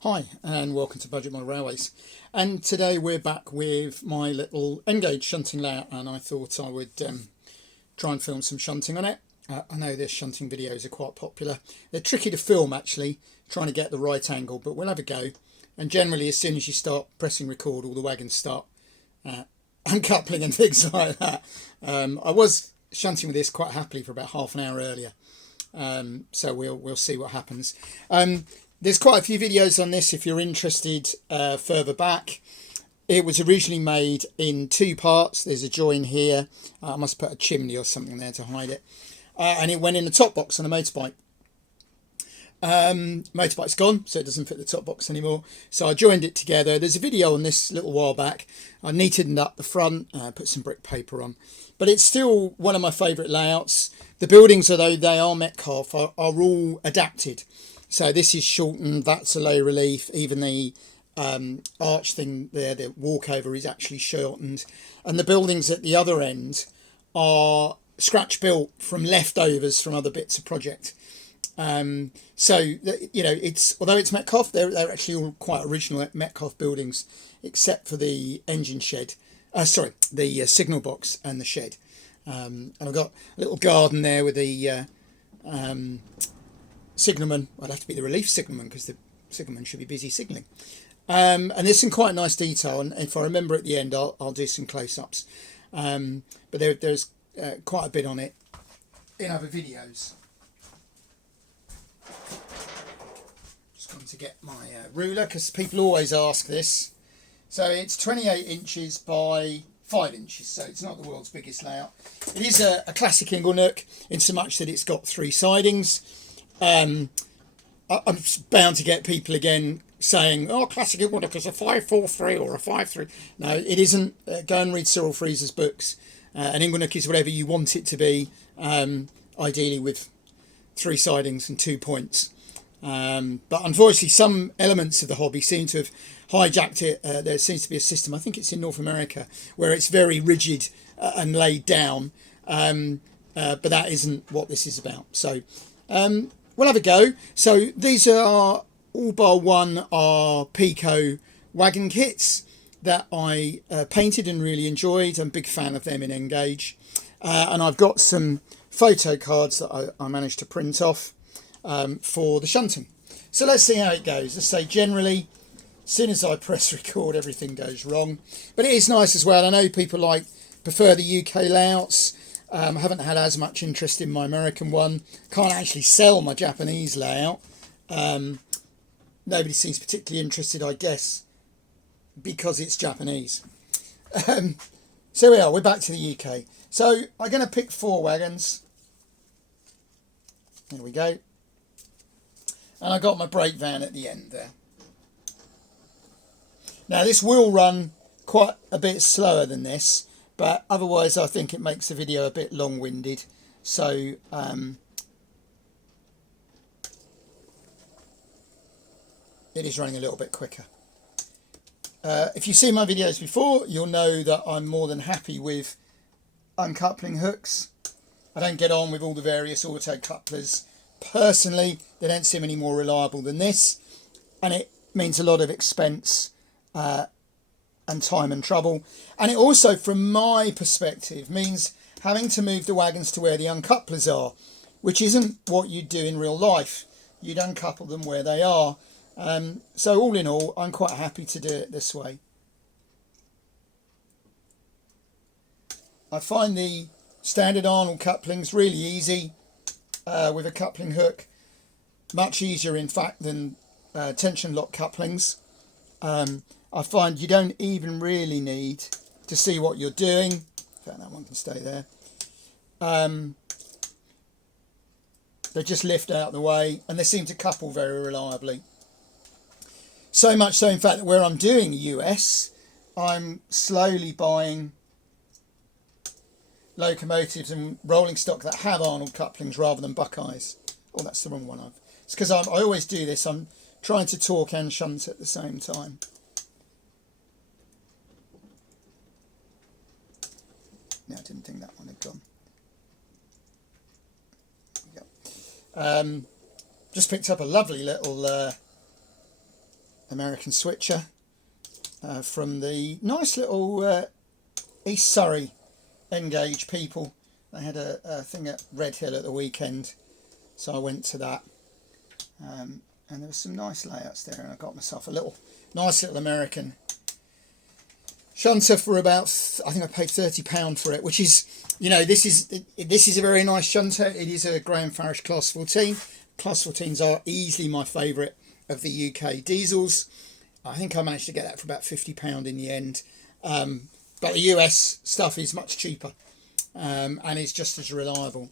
Hi and welcome to Budget Model Railways, and today we're back with my little N-gauge shunting layout, and I thought I would try and film some shunting on it. I know their shunting videos are quite popular. They're tricky to film actually, trying to get the right angle, but we'll have a go. And generally as soon as you start pressing record, all the wagons start uncoupling and things like that. I was shunting with this quite happily for about half an hour earlier, so we'll see what happens. There's quite a few videos on this if you're interested further back. It was originally made in two parts. There's a join here. I must put a chimney or something there to hide it. And it went in the top box on a motorbike. Motorbike's gone, so it doesn't fit the top box anymore. So I joined it together. There's a video on this a little while back. I neatened up the front, put some brick paper on. But it's still one of my favourite layouts. The buildings, although they are Metcalfe, are all adapted. So this is shortened, that's a low relief, even the arch thing there, the walkover is actually shortened. And the buildings at the other end are scratch built from leftovers from other bits of project. So, you know, although it's Metcalfe, they're actually all quite original Metcalfe buildings, except for the engine shed, the signal box and the shed. And I've got a little garden there with the signalman. I'd have to be the relief signalman because the signalman should be busy signalling. And there's some quite nice detail, and if I remember at the end I'll do some close-ups. But there's quite a bit on it in other videos. Just going to get my ruler because people always ask this. So it's 28 inches by 5 inches, so it's not the world's biggest layout. It is a classic inglenook in so much that it's got three sidings. I'm bound to get people again saying, oh, classic inglenook is a 5-4-3 or a 5-3. No, it isn't. Go and read Cyril Freeze's books. An inglenook is whatever you want it to be, ideally with three sidings and 2 points. But unfortunately, some elements of the hobby seem to have hijacked it. There seems to be a system, I think it's in North America, where it's very rigid and laid down. But that isn't what this is about. So we'll have a go. So these are all bar one are Pico wagon kits that I painted and really enjoyed. I'm a big fan of them in N-gauge. And I've got some photo cards that I managed to print off for the shunting. So let's see how it goes. Let's say generally, as soon as I press record, everything goes wrong. But it is nice as well. I know people prefer the UK layouts. I haven't had as much interest in my American one. Can't actually sell my Japanese layout. Nobody seems particularly interested, I guess, because it's Japanese. So we're back to the UK. So I'm going to pick 4 wagons. There we go. And I got my brake van at the end there. Now this will run quite a bit slower than this, but otherwise I think it makes the video a bit long-winded. So it is running a little bit quicker. If you've seen my videos before, you'll know that I'm more than happy with uncoupling hooks. I don't get on with all the various auto couplers. Personally, they don't seem any more reliable than this, and it means a lot of expense and time and trouble. And it also, from my perspective, means having to move the wagons to where the uncouplers are, which isn't what you'd do in real life. You'd uncouple them where they are. So all in all, I'm quite happy to do it this way. I find the standard Arnold couplings really easy with a coupling hook. Much easier, in fact, than tension lock couplings. I find you don't even really need to see what you're doing. In fact, that one can stay there. They just lift out of the way, and they seem to couple very reliably. So much so, in fact, that where I'm doing US, I'm slowly buying locomotives and rolling stock that have Arnold couplings rather than Buckeyes. Oh, that's the wrong one. It's because I always do this. I'm trying to torque and shunt at the same time. No, I didn't think that one had gone. There we go. Just picked up a lovely little American switcher from the nice little East Surrey N-Gauge people. They had a thing at Red Hill at the weekend, so I went to that. And there were some nice layouts there, and I got myself a nice little American shunter for about, I think I paid £30 for it, which is, you know, this is a very nice shunter. It is a Graham Farish Class 14. Class 14s are easily my favourite of the UK diesels. I think I managed to get that for about £50 in the end. But the US stuff is much cheaper, and it's just as reliable.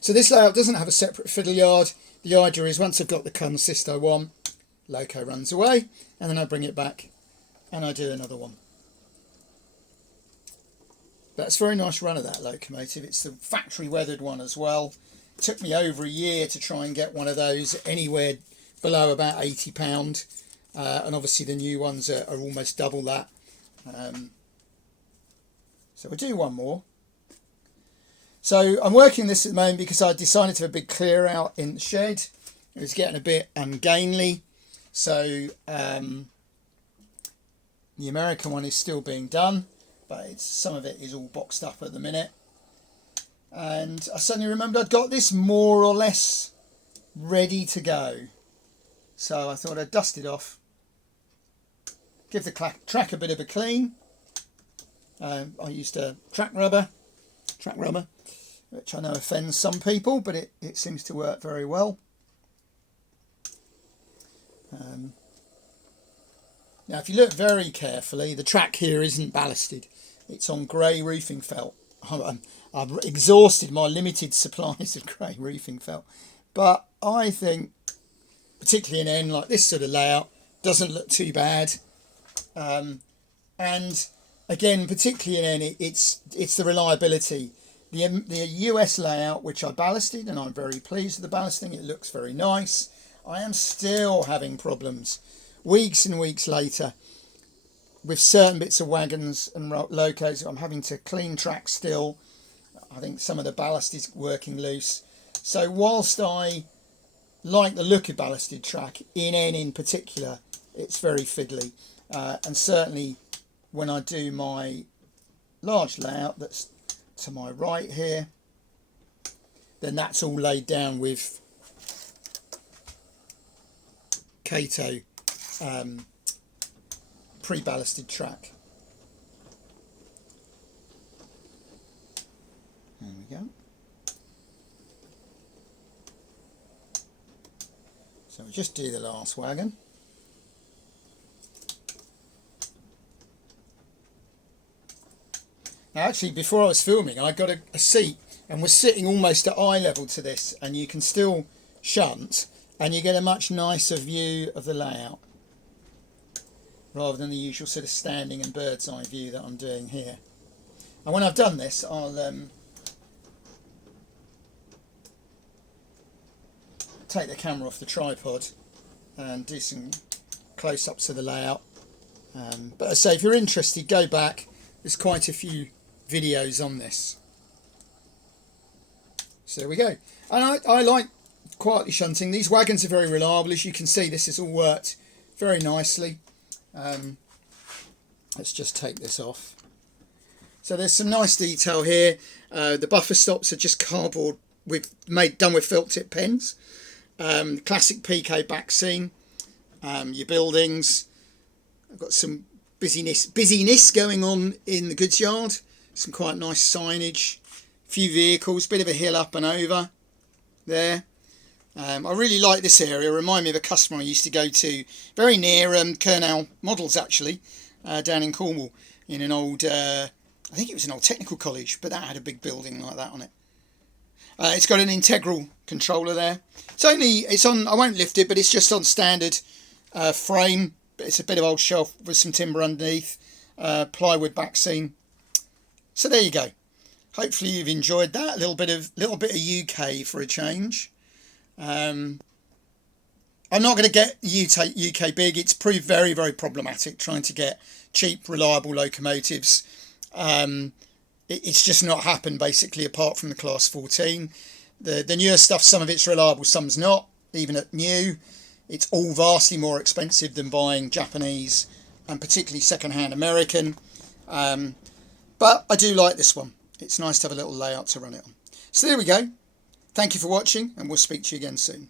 So this layout doesn't have a separate fiddle yard. The idea is once I've got the consisto one, loco runs away, and then I bring it back and I do another one. That's a very nice run of that locomotive. It's the factory weathered one as well. It took me over a year to try and get one of those anywhere below about £80, and obviously the new ones are almost double that. So we'll do one more. So I'm working this at the moment because I decided to have a big clear out in the shed. It was getting a bit ungainly. So the American one is still being done, but some of it is all boxed up at the minute. And I suddenly remembered I'd got this more or less ready to go. So I thought I'd dust it off, give the track a bit of a clean. I used a track rubber, which I know offends some people, but it seems to work very well. Now if you look very carefully, the track here isn't ballasted. It's on grey roofing felt. I've exhausted my limited supplies of grey roofing felt, but I think, particularly in N, like this sort of layout, doesn't look too bad. And again, particularly in N, it's the reliability. The US layout, which I ballasted, and I'm very pleased with the ballasting, it looks very nice. I am still having problems weeks and weeks later with certain bits of wagons and locos. I'm having to clean track still. I think some of the ballast is working loose. So whilst I like the look of ballasted track, in N in particular, it's very fiddly. And certainly when I do my large layout that's to my right here, then that's all laid down with Kato pre-ballasted track. There we go. So we'll just do the last wagon. Now actually, before I was filming, I got a seat and was sitting almost at eye level to this, and you can still shunt and you get a much nicer view of the layout rather than the usual sort of standing and bird's eye view that I'm doing here. And when I've done this, I'll take the camera off the tripod and do some close-ups of the layout. But as I say, if you're interested, go back. There's quite a few videos on this. So there we go. And I like quietly shunting. These wagons are very reliable. As you can see, this has all worked very nicely. Let's just take this off. So there's some nice detail here. The buffer stops are just cardboard done with felt tip pens. Classic PK back scene. Your buildings. I've got some busyness going on in the goods yard. Some quite nice signage. A few vehicles, bit of a hill up and over there. I really like this area. Remind me of a customer I used to go to very near Kernell Models, actually, down in Cornwall, in an old, I think it was an old technical college, but that had a big building like that on it. It's got an integral controller there. It's on, I won't lift it, but it's just on standard frame. It's a bit of old shelf with some timber underneath, plywood back scene. So there you go. Hopefully you've enjoyed that. A little bit of UK for a change. I'm not going to get UK big. It's proved very, very problematic trying to get cheap, reliable locomotives. It's just not happened, basically, apart from the Class 14. The newer stuff, some of it's reliable, some's not, even at new. It's all vastly more expensive than buying Japanese and particularly second-hand American. But I do like this one. It's nice to have a little layout to run it on. So there we go. Thank you for watching, and we'll speak to you again soon.